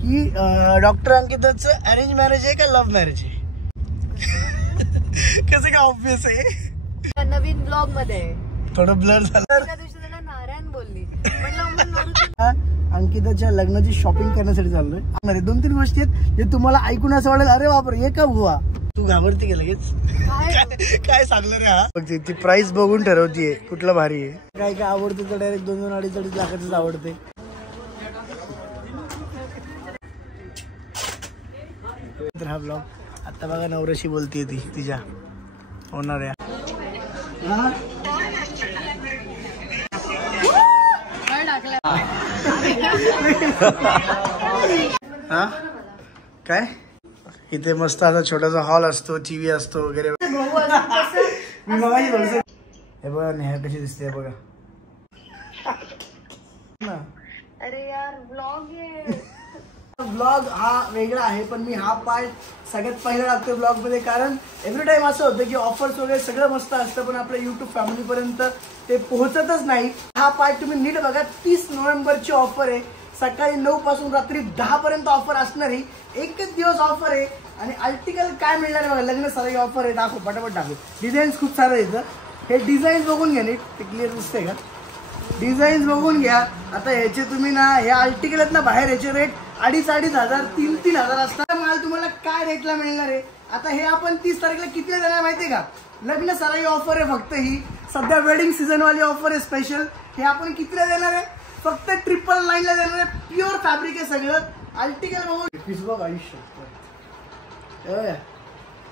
की doctor अंकिताचं arrange marriage आहे का लव्ह मॅरेज आहे? कसं काय ऑब्विस आहे? नवीन ब्लॉग मध्ये थोडं ब्लर झालं. त्या दिवशी त्याला नारायण बोलली. अंकिताच्या लग्नाची शॉपिंग करण्यासाठी चाललोय. 2-3 गोष्टी आहेत जे तुम्हाला ऐकून असं वाटेल अरे बापरे हे का बुवा. तू घाबरते की लगेच? काय सांगलं रे हा? बघ ती प्राइस बघून ठरवतीये कुठलं भारी आहे. काय काय आवडते तर डायरेक्ट 2-2-2.5 लाखाचंच आवडते. हा ब्लॉग आता बघा नवऱ्याशी बोलतीये ती तिच्या होणाऱ्या. हा काय इथे मस्त आता छोटासा हॉल असतो, टीव्ही असतो वगैरे. हे बघा नेहा कशी दिसते बघा. अरे यार ब्लॉग हा वेगळा आहे पण मी हा पार्ट सगळ्यात पहिला टाकतो ब्लॉग मध्ये. कारण एव्हरी टाइम असं होतं की ऑफर्स वगैरे सगळं मस्त असतं पण आपल्या युट्यूब फॅमिली पर्यंत ते पोहोचतच नाही. हा पार्ट तुम्ही नीट बघा. 30 नोव्हेंबरची ऑफर आहे. सकाळी 9 पासून रात्री 10 पर्यंत ऑफर असणारी एकच दिवस ऑफर आहे. आणि आर्टिकल काय मिळणार आहे बघा. लग्न सारी ऑफर आहे. दाखव पटापट दाखव. डिझाईन्स खूप सारे येतं. हे डिझाईन्स बघून घ्या नीट. ते क्लिअर दिसतंय का? डिझाईन्स बघून घ्या. आता ह्याचे तुम्ही ना हे आर्टिकल आहेत ना बाहेर ह्याचे रेट 2,500 3,000 असतात. माल तुम्हाला काय रेटला मिळणार आहे. आता हे आपण 30 तारखेला कितीला देणार माहितीये का? लग्न सराई ऑफर आहे फक्त ही. सध्या वेडिंग सीझन वाली ऑफर आहे स्पेशल. हे आपण कितीला देणार आहे? फक्त 999 ला देणार आहे. प्युअर फॅब्रिक आहे सगळं. आर्टिकल बघून बघ.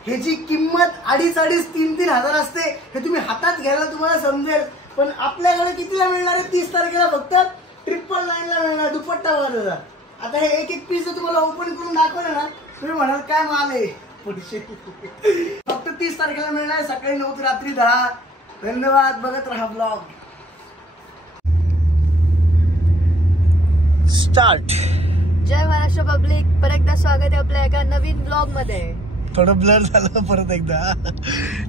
ह्याची किंमत 2,500-3,000 असते. हे तुम्ही हातात घ्यायला तुम्हाला समजेल. पण आपल्याकडे कितीला मिळणार आहे? 30 तारखेला फक्त 999 ला मिळणार. दुपट्टा वाढवला. आता हे एक पीस जर तुम्हाला ओपन करून दाखवलं ना तुम्ही म्हणाल काय माल आहे. फक्त 30 तारखेला मिळणार. सकाळी 9 ते रात्री 10. धन्यवाद. बघत राहा ब्लॉग. स्टार्ट. जय महाराष्ट्र पब्लिक. परत एकदा स्वागत आहे आपल्या एका नवीन ब्लॉग मध्ये. थोडं ब्लर झालं परत एकदा.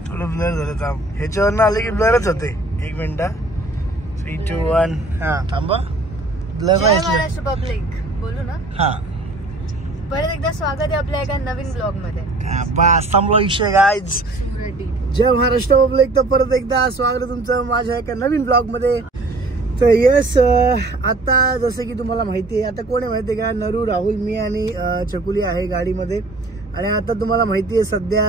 थोडं ब्लर झालं. थांब ह्याच्यावरनं आले की ब्लरच होते. एक मिनिट. 3, 2, 1 हा थांबा. ब्लर जय महाराष्ट्र पब्लिक बोलू ना. हा परत एकदा स्वागत आहे आपल्या एका नवीन ब्लॉग मध्ये. बस थांबलो विषय गाईज. जय महाराष्ट्र पब्लिक. तर परत एकदा स्वागत आहे तुमचं माझ्या एका नवीन ब्लॉग मध्ये. तर येस आता जसं की तुम्हाला माहिती आहे आता कोण आहे माहिती आहे का? नरू, राहुल, मी आणि चकुली आहे गाडीमध्ये. आणि आता तुम्हाला माहिती आहे सध्या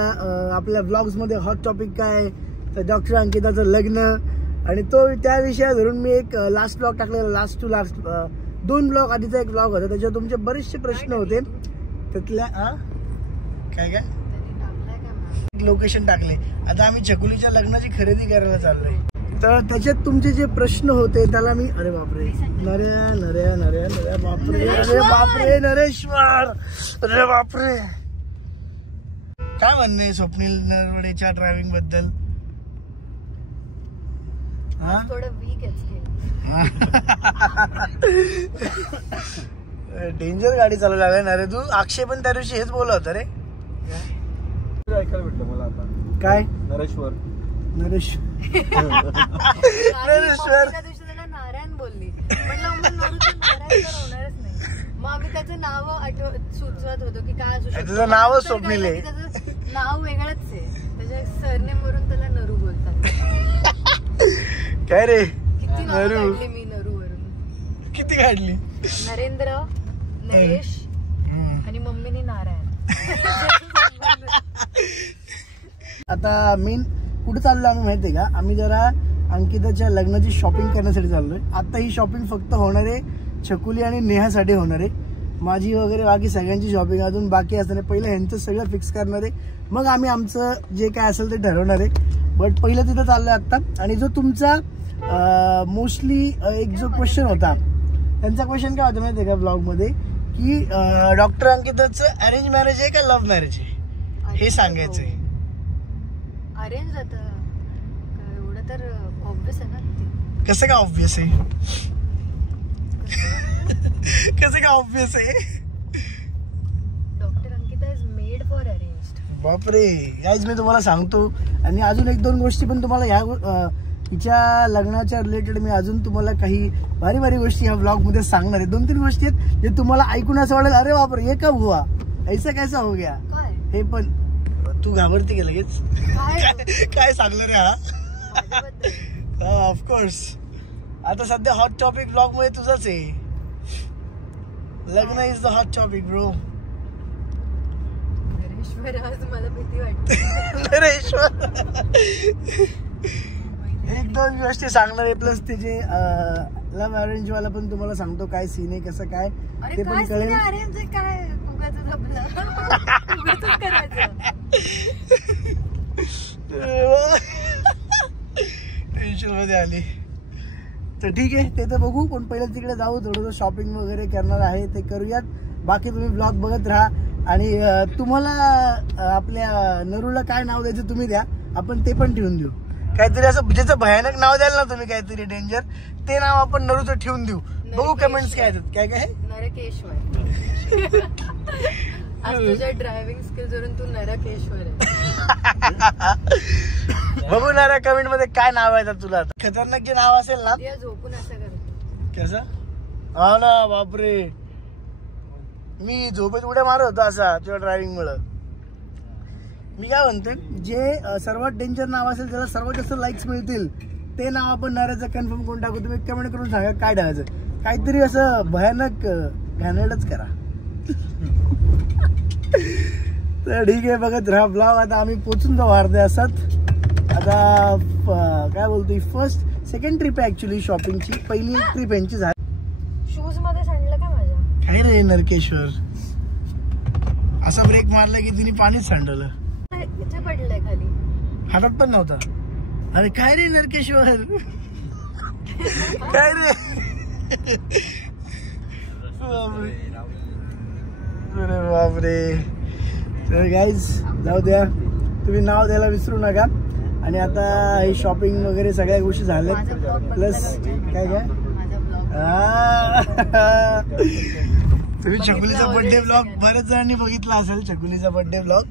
आपल्या ब्लॉग्स मध्ये हॉट टॉपिक काय आहे तर डॉक्टर अंकिताचं लग्न. आणि तो त्या विषयावर धरून मी एक लास्ट ब्लॉग टाकलेला. लास्ट टू लास्ट 2 ब्लॉग आधीचा एक ब्लॉग होता. त्याच्यावर तुमचे बरेचसे प्रश्न होते. त्यातल्या काय लोकेशन टाकले. आता आम्ही चकुलीच्या लग्नाची खरेदी करायला चाललोय. तर त्याच्यात तुमचे जे प्रश्न होते त्याला मी अरे बापरे नऱ्या नऱ्या नऱ्या नऱ्या बापरे अरे बापरे नरेश्वर अरे बापरे. काय म्हणणं आहे स्वप्नील नरवडेच्या ड्रायव्हिंग बद्दल? डेंजर गाडी चालवली ना रे तू. अक्षय पण त्या दिवशी हेच बोलला होता रे. ऐकायला भेटलं मला आता. काय? नरेश्वर त्याला नारायण बोलली. होणारच नाही. मग आम्ही त्याचं नाव सुचवत होतो की काय असू शकतं. त्याचं नाव स्वप्नील आहे. त्याचं नाव वेगळंच आहे. त्याच्या सरनेम वरून त्याला नरू बोलतात. काय रे? किती नाव काढली मी नरू वरून. किती काढली? नरेंद्र, नरेश आणि मम्मीने नारायण. आता मेन कुठे चाललो आम्ही माहितीये का? आम्ही जरा अंकिताच्या लग्नाची शॉपिंग करण्यासाठी चाललोय. आता ही शॉपिंग फक्त होणार आहे चकुली आणि नेहासाठी होणार आहे. माझी वगैरे बाकी सगळ्यांची शॉपिंग अजून बाकी असणार आहे. पहिलं ह्यांचं सगळं फिक्स करणार आहे मग आम्ही आमचं जे काय असेल ते ठरवणार आहे. बट पहिलं तिथं चाललोय आता. आणि जो तुमचा मोस्टली एक जो क्वेश्चन होता त्यांचा क्वेश्चन काय होता माहितीये का ब्लॉग मध्ये की डॉक्टर अंकिताचं अरेंज मॅरेज आहे का लव्ह मॅरेज आहे हे सांगायचंय. अरेंज आता एवढं तर ऑब्वियस आहे ना. कसं काय ऑब्वियस आहे? कसं काय ऑब्वियस आहे? Doctor Ankita is made for arranged. बापरे गाईज मी तुम्हाला सांगतो. आणि अजून 1-2 गोष्टी पण तुम्हाला तिच्या लग्नाच्या रिलेटेड मी अजून तुम्हाला काही भारी भारी गोष्टी ह्या ब्लॉग मध्ये सांगणार आहे. 2-3 गोष्टी आहेत जे तुम्हाला ऐकून असं वाटेल अरे बापरे हे का हुआ ऐसा कैसा हो गया. हे पण तू घाबरते की लगेच काय सांगलं रे हा. ऑफकोर्स आता सध्या हॉट टॉपिक ब्लॉग मध्ये तुझंच आहे. लग्न is the hot topic bro. मला भीती वाटते. एक दोन गोष्टी सांगणार आहे प्लस ते जे लव्ह अरेंज वाला पण तुम्हाला सांगतो काय सीन आहे कसं काय ते पण कळेल. काय टेन्शन मध्ये आली तर ठीक आहे ते तर बघू. पण पहिलं तिकडे जाऊ थोडंसं शॉपिंग वगैरे करणार आहे ते करूयात. बाकी तुम्ही ब्लॉग बघत राहा आणि तुम्हाला आपल्या नरूला काय नाव द्यायचं तुम्ही द्या आपण ते पण ठेवून देऊ. काहीतरी असं ज्याचं भयानक नाव द्याल ना तुम्ही काहीतरी डेंजर ते नाव आपण नरूचं ठेवून देऊ. बघू कमेंट्स काय येतात. काय काय नरकेश्वर. आज तुझ्या ड्रायव्हिंग स्किल्स वरून तू नरकेश्वर आहे. बघू ना कमेंट मध्ये काय नाव आहे तुला. खतरनाक जे नाव असेल ना झोपून असं कर कसं हा ना बापरे मी झोपेत उड्या मारत होतो असा तुझ्या ड्रायव्हिंग मुळे. मी काय म्हणतो जे सर्वात डेंजर नाव असेल ज्याला सर्वात जास्त लाईक्स मिळतील ते नाव आपण नाराचं कन्फर्म करून टाकू. तुम्ही कमेंट करून सांगा काय ठेवायचं. काहीतरी असं भयानक घाणेरडच करा. तर ठीक आहे बघत राहा ब्लॉग. आता आम्ही पोचून जाऊ अर्ध्या असत. आता काय बोलतोय फर्स्ट सेकंड ट्रिप आहे ऍक्च्युली शॉपिंगची. पहिली एक ट्रिप यांची झाली. शूज मध्ये सांडलं का माझ्या काय रे नरकेश्वर असा ब्रेक मारला की तिने पाणीच सांडवलं. इथे पडलंय खाली हातात पण नव्हता. अरे काय रे नरकेश्वर काय रे. अरे बापरे. तर गाईज जाऊ द्या तुम्ही नाव द्यायला विसरू नका. आणि आता ही शॉपिंग वगैरे सगळ्या गोष्टी झाल्या प्लस काय काय तुम्ही छकुलीचा बर्थडे ब्लॉग बरेच जणांनी बघितला असेल. छकुलीचा बर्थडे ब्लॉग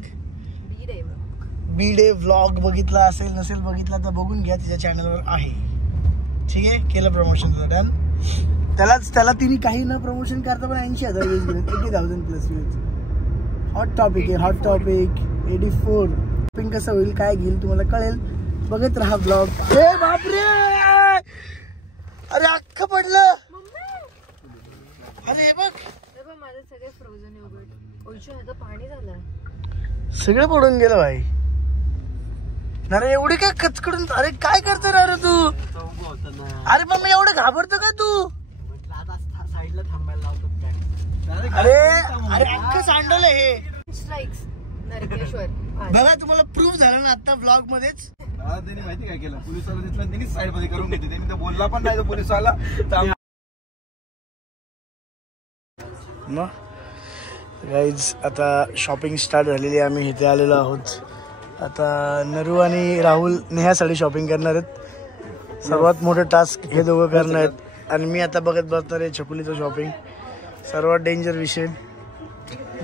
बी डे व्लॉग बघितला असेल नसेल बघितला तर बघून घ्या तिच्या चॅनलवर आहे. ठीक आहे केलं प्रमोशन तुझं डन. त्याला तिने काही न प्रमोशन करता पण 80,000 व्ह्यूज गेले 80,000 प्लस व्ह्यूज. हॉट टॉपिक आहे हॉट टॉपिक 84. शॉपिंग कसं होईल काय घेईल तुम्हाला कळेल. बघत राहा ब्लॉग. ए बापरे अरे अख्खं पडलं. अरे बघ माझं सगळे फ्रोझन योगर्ट पाणी झालं सगळं पडून गेलं भाई. अरे एवढे काय कचकडून अरे काय करतो रे तू. अरे पण मी एवढं घाबरतो का तू. साईडला थांबायला लावतो अरे अरे अख्खं सांडवलं हे. स्ट्राइक्स नरकेश्वर बघा तुम्हाला प्रूफ झालं ना आता ब्लॉग मध्येच. त्यांनी माहिती काय केलं पोलिसवाला दिसला त्यांनी साईड मध्ये करून घेतली. त्यांनी तर बोलला पण नाही तो पोलिसवाला. गाईज आता शॉपिंग स्टार्ट झालेली आम्ही इथे आलेलो आहोत. आता नरू आणि राहुल नेहासाठी शॉपिंग करणार आहेत. सर्वात मोठं टास्क हे दोघं करणार आहेत. आणि मी आता बघत बसणार आहे छकुलीचं शॉपिंग. सर्वात डेंजर विषय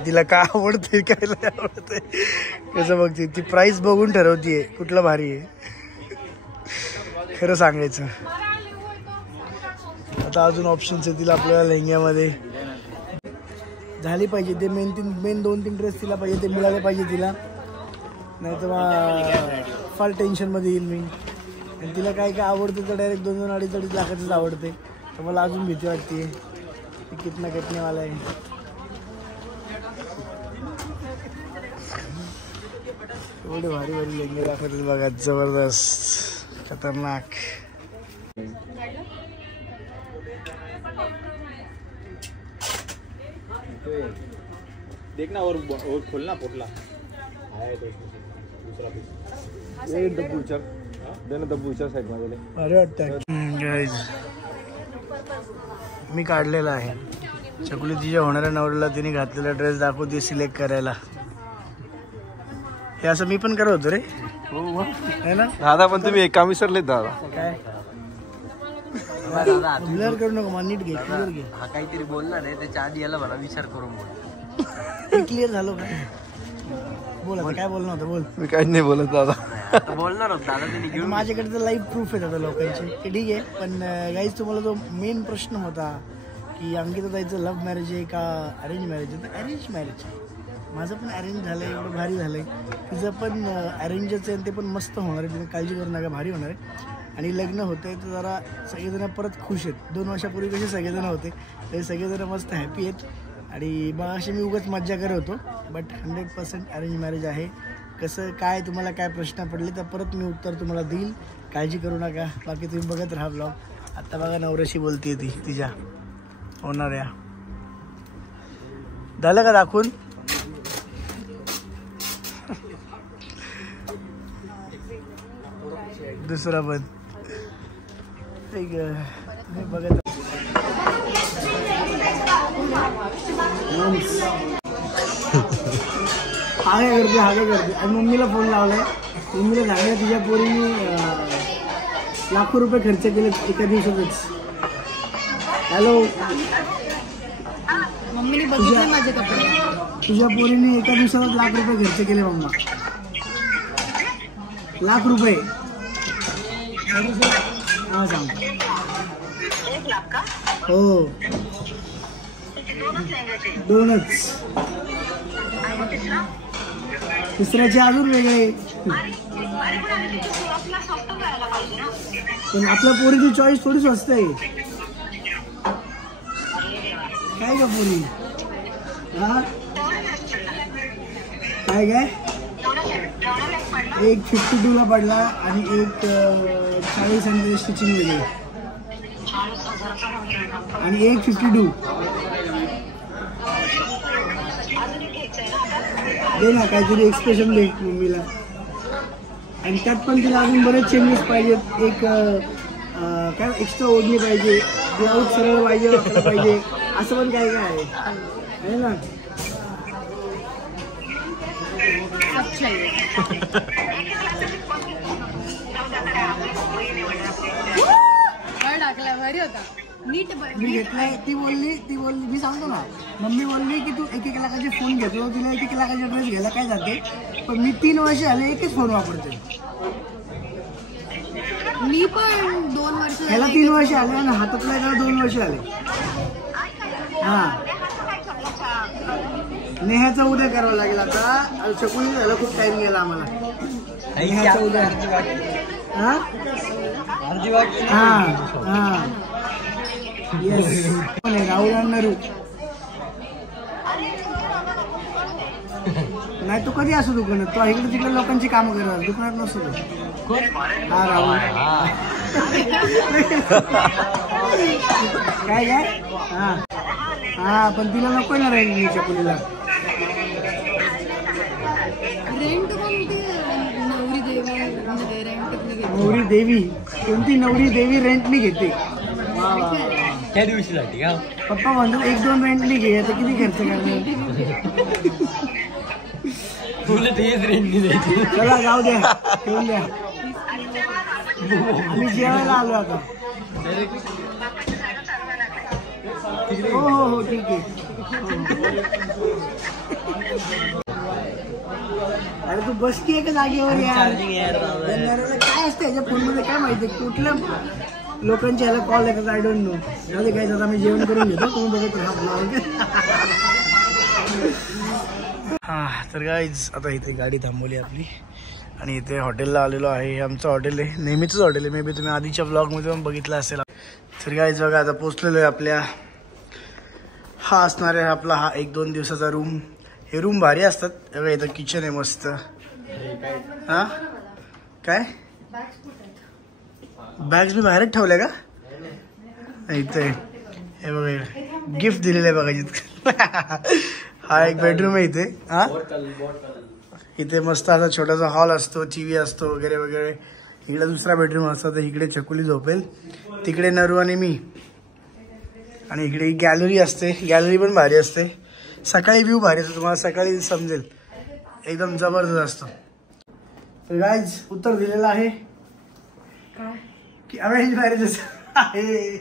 तिला काय आवडते काय नाही आवडते कसं बघते ती. प्राइस बघून ठरवतीये कुठलं भारी आहे खरं सांगायचं. आता अजून ऑप्शन्स येतील आपल्याला लेहंग्यामध्ये. झाली पाहिजे ते मेन 2-3 ड्रेस तिला पाहिजे ते मिळाले पाहिजे तिला. नाही तर मग फार टेन्शनमध्ये येईल मी. आणि तिला काय काय आवडते तर डायरेक्ट 2-2-2.5 लाखाचंच आवडते. तर मला अजून भीती वाटते की कितना कटनेवाला आहे. एवढे भारी भारी लेंगे दाखवले बघा जबरदस्त खतरनाक. देखना और खोलना पोटला डब्बूच्या साईड मध्ये अरे वाटतं. मी काढलेला आहे. छकुली तिच्या होणाऱ्या नवऱ्याला तिने घातलेला ड्रेस दाखवते सिलेक्ट करायला. हे असं मी पण करत होतो रे है ना दादा. पण तुम्ही एका विसरले दादा. काय ब्लर करू नको मला नीट घे क्लिअर घे. हा काहीतरी बोलला नाही त्याच्या आधी याला मला विचार करून बोल. क्लिअर झालो का बोल आता काय बोलणं होतं बोल. मी काहीच नाही बोलत दादा. आता बोलणार होत दादा त्यांनी घेऊन. माझ्याकडे तर लाईव्ह प्रूफ आहेत आता लोकांचे, ते ठीक आहे. पण गाईज तुम्हाला जो मेन प्रश्न होता की अंकिता ताईचं लव्ह मॅरेज आहे का अरेंज मॅरेज आहे, तर अरेंज मॅरेज आहे. माझं पण अरेंज झालंय, एवढं भारी झालंय. तिचं पण अरेंजच आहे, ते पण मस्त होणार आहे. तिने काळजी करू नका, भारी होणार आहे. आणि लग्न होतंय तर जरा सगळेजण परत खुश आहेत. 2 वर्षापूर्वी कसे सगळेजण होते ते सगळेजण मस्त हॅपी आहेत. आणि मग अशी मी उगाच मज्जा करत होतो. बट 100% अरेंज मॅरेज आहे. कसं काय तुम्हाला काय प्रश्न पडले तर परत मी उत्तर तुम्हाला देईल, काळजी करू नका. बाकी तुम्ही बघत राहा ब्लॉग. आत्ता बघा नवऱ्याशी बोलते ती तिच्या होणाऱ्या. झालं का दाखवून? दुसरा पण मी बघत हागे करते. आणि मम्मीला फोन लावलाय. मम्मीला सांगितलं तिच्या पोरीने लाखो रुपये खर्च केले एका दिवसातच. हॅलो मम्मीने बघितले माझे कपडे. तुझ्या पोरीने एका दिवसातच लाख रुपये खर्च केले मम्मा. लाख रुपये. हा सांग. हो 2च. तिसऱ्याचे अजून वेगळे. पण आपल्या पोरीची चॉईस थोडी स्वस्त आहे. काय का पोरी? हा काय काय एक 52 ला पडला आणि एक 40 स्टिचिंग वेगळी आणि एक 52. दे ना काहीतरी एक्सप्रेशन दे मम्मीला. आणि त्यात पण तिला अजून बरेच चेंजेस पाहिजेत. एक काय एक्स्ट्रा ओढणी पाहिजे, ब्लाऊज सरळ पाहिजे पाहिजे, असं पण काय काय आहे ना. भारी होता नीट. मी घेतलाय. ती बोलली मी सांगतो ना. मम्मी बोलली की तू 1-1 लाखाचे फोन घेतलो, तिला 1-1 लाखाचे ड्रेस घ्यायला काय जाते. पण मी 3 वर्ष झाले एकच फोन वापरते. मी पण 2 वर्ष. ह्याला 3 वर्ष आले आणि हातातला ह्याला 2 वर्ष आले. हा नेहाचं उद्या करावं लागेल. आता शकून झालं, खूप टाइम गेला आम्हाला. नेहाचं उद्या. हा हा हा येस. राहुल आणणार नाही. तो कधी असो दुकानात, तो इकडे तिकडे लोकांची कामं करणार, दुकानात नसतो तो. हा राहुल. काय काय हा हा पण तिला नको ना राहील चकुलीला. रेंट कोणती? नवरी देवी कोणती? नवरी देवी रेंटनी घेते. त्या दिवशीसाठी का पप्पा म्हणतो 1-2 रेंटनी घे, आता किती खर्च करणार. तुला तेच रेंटनी द्यायची. चला जाऊ द्या, ठेवून द्या. आम्ही जेवायला आलो आता. हो हो हो ठीक आहे. अरे तू बस की एका जागेवर यार. काय असतं याच्या फोनमध्ये काय माहिती कुठल्या लोकांच्या ह्याला कॉल येतात. I don't know. यामध्ये काय आता आम्ही जेवण करून घेतो, तुम्ही बघत राहा. हा तर गाईज आता इथे गाडी थांबवली आपली आणि इथे हॉटेलला आलेलो आहे. हे आमचं हॉटेल आहे, नेहमीच हॉटेल आहे. मे बी तुम्ही आधीच्या ब्लॉगमध्ये पण बघितलं असेल. तर गाईज बघा आता पोचलेलो आहे आपल्या. हा असणार आहे आपला हा 1-2 दिवसाचा रूम. हे रूम भारी असतात. बघा इथं किचन आहे मस्त. हा काय बॅग्स मी बाहेरच ठेवल्या का? इथे हे बघा गिफ्ट दिलेलं आहे बघा जिथं. हा एक बेडरूम आहे इथे. हा इथे मस्त असा छोटासा हॉल असतो, टीव्ही असतो वगैरे वगैरे. इकडे दुसरा बेडरूम असतो, तर इकडे चकुली झोपेल, तिकडे नरू आणि मी. आणि इकडे गॅलरी असते, गॅलरी पण भारी असते. सकाळी व्ह्यू भारी असतो, तुम्हाला सकाळी समजेल, एकदम जबरदस्त असतो. तर गाईज उत्तर दिलेलं आहे की अरेंज मॅरेजेस आहे.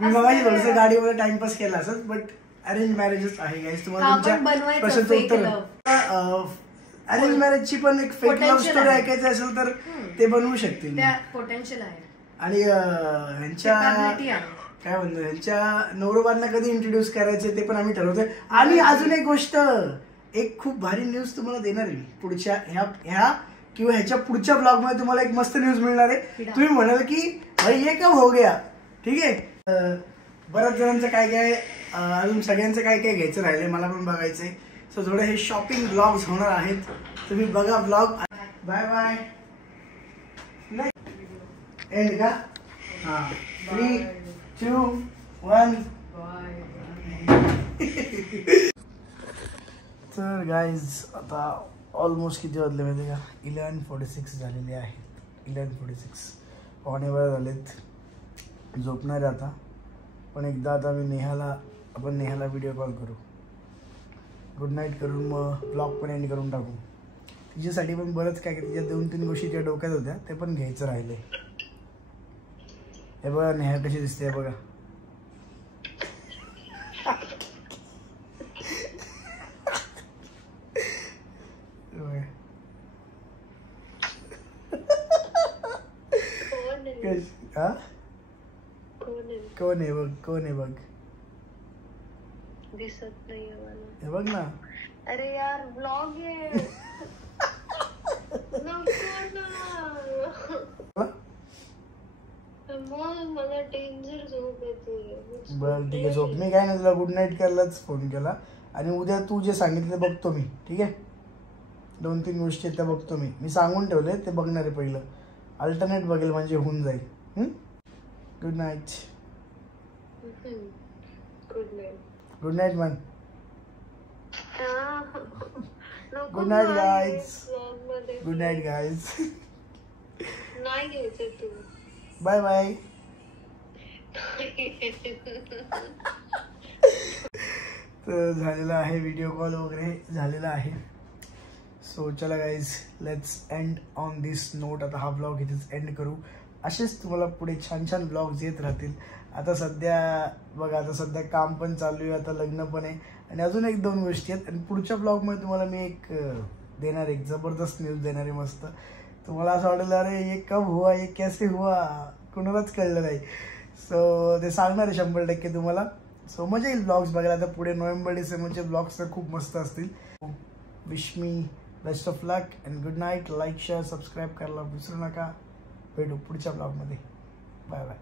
मी बघायची थोडंसं गाडीवर टाइमपास केला असत, बट अरेंज मॅरेजेस आहे गाईज. तुम्हाला तुमच्या प्रश्नाचं उत्तर अरेंज मॅरेजची पण एक फेक लव्ह Potential स्टोरी आहे. ऐकायचं असेल तर ते बनवू शकतील. त्या पोटेन्शियल आहे, आणि ह्यांच्या Capability आहे. काय म्हणतो ह्यांच्या नवरोबांना कधी इंट्रोड्यूस करायचे ते पण आम्ही ठरवतोय. आणि अजून एक गोष्ट, एक खूप भारी न्यूज तुम्हाला देणार आहे मी पुढच्या ह्या किंवा ह्याच्या पुढच्या ब्लॉग मध्ये. तुम्हाला एक मस्त न्यूज मिळणार आहे. तुम्ही म्हणाल की भाई ये कब हो गया, ठीक आहे. बऱ्याच जणांचं काय काय अजून सगळ्यांचं काय काय घ्यायचं राहिलंय, मला पण बघायचंय. सो थोडे हे शॉपिंग ब्लॉग्स होणार आहेत, तुम्ही बघा ब्लॉग. Bye bye. नाही एंड का? हा 3, 2, 1. तर गाईज आता ऑलमोस्ट किती वाजले माहिती का? 11:46 झालेले आहेत. 11:46 पावणे 12 झालेत. झोपणार आहे आता. पण एकदा आता आपण नेहाला व्हिडिओ कॉल करू, गुड नाईट करून मग ब्लॉग पण एंड करून टाकू. तिच्यासाठी पण बरंच काय तिच्या 2-3 गोष्टी तिच्या डोक्यात होत्या, ते पण घ्यायचं राहिले. हे बघा नेहा कशी दिसते बघा. कोण आहे बघ, कोण आहे बघ, दिसत नाहीये मला. हे बघ ना. अरे यार ब्लॉग आहे. नको ना. मग मला डेंजर झोप येते. बरं ठीक आहे झोप. मी काय नाही तुला गुड नाईट करायलाच फोन केला. आणि उद्या तू जे सांगितलं बघतो मी, ठीक आहे. 2-3 गोष्टी आहेत त्या बघतो मी सांगून ठेवले, ते बघणार आहे पहिलं. अल्टरनेट बघेल म्हणजे होऊन जाईल. Good night. Good night. Good night मन. नको गुड नाईट मला गाईज. vlog मध्ये. Good night guys. नाही घ्यायचं तू. Bye bye. तर झालेला आहे व्हिडिओ कॉल वगैरे झालेला आहे. सो चला guys, let's end on this note. आता हा ब्लॉग इथेच एंड करू. असेच तुम्हाला पुढे छान छान ब्लॉग्स येत राहतील. आता सध्या काम पण चालू आहे, आता लग्न पण आहे, आणि अजून 1-2 गोष्टी आहेत. आणि पुढच्या ब्लॉगमध्ये तुम्हाला मी एक जबरदस्त न्यूज देणार आहे मस्त. तुम्हाला असं वाटेल अरे ये कब हुआ, ये कैसे हुआ, कोणालाच कळलं नाही. सो ते सांगणार आहे 100% तुम्हाला. सो मजा येईल ब्लॉग्स बघायला. आता पुढे नोव्हेंबर-डिसेंबरचे ब्लॉग्स तर खूप मस्त असतील. Wish me best of luck and good night. Like share subscribe करायला विसरू नका. भेटू पुढच्या ब्लॉगमध्ये. Bye bye.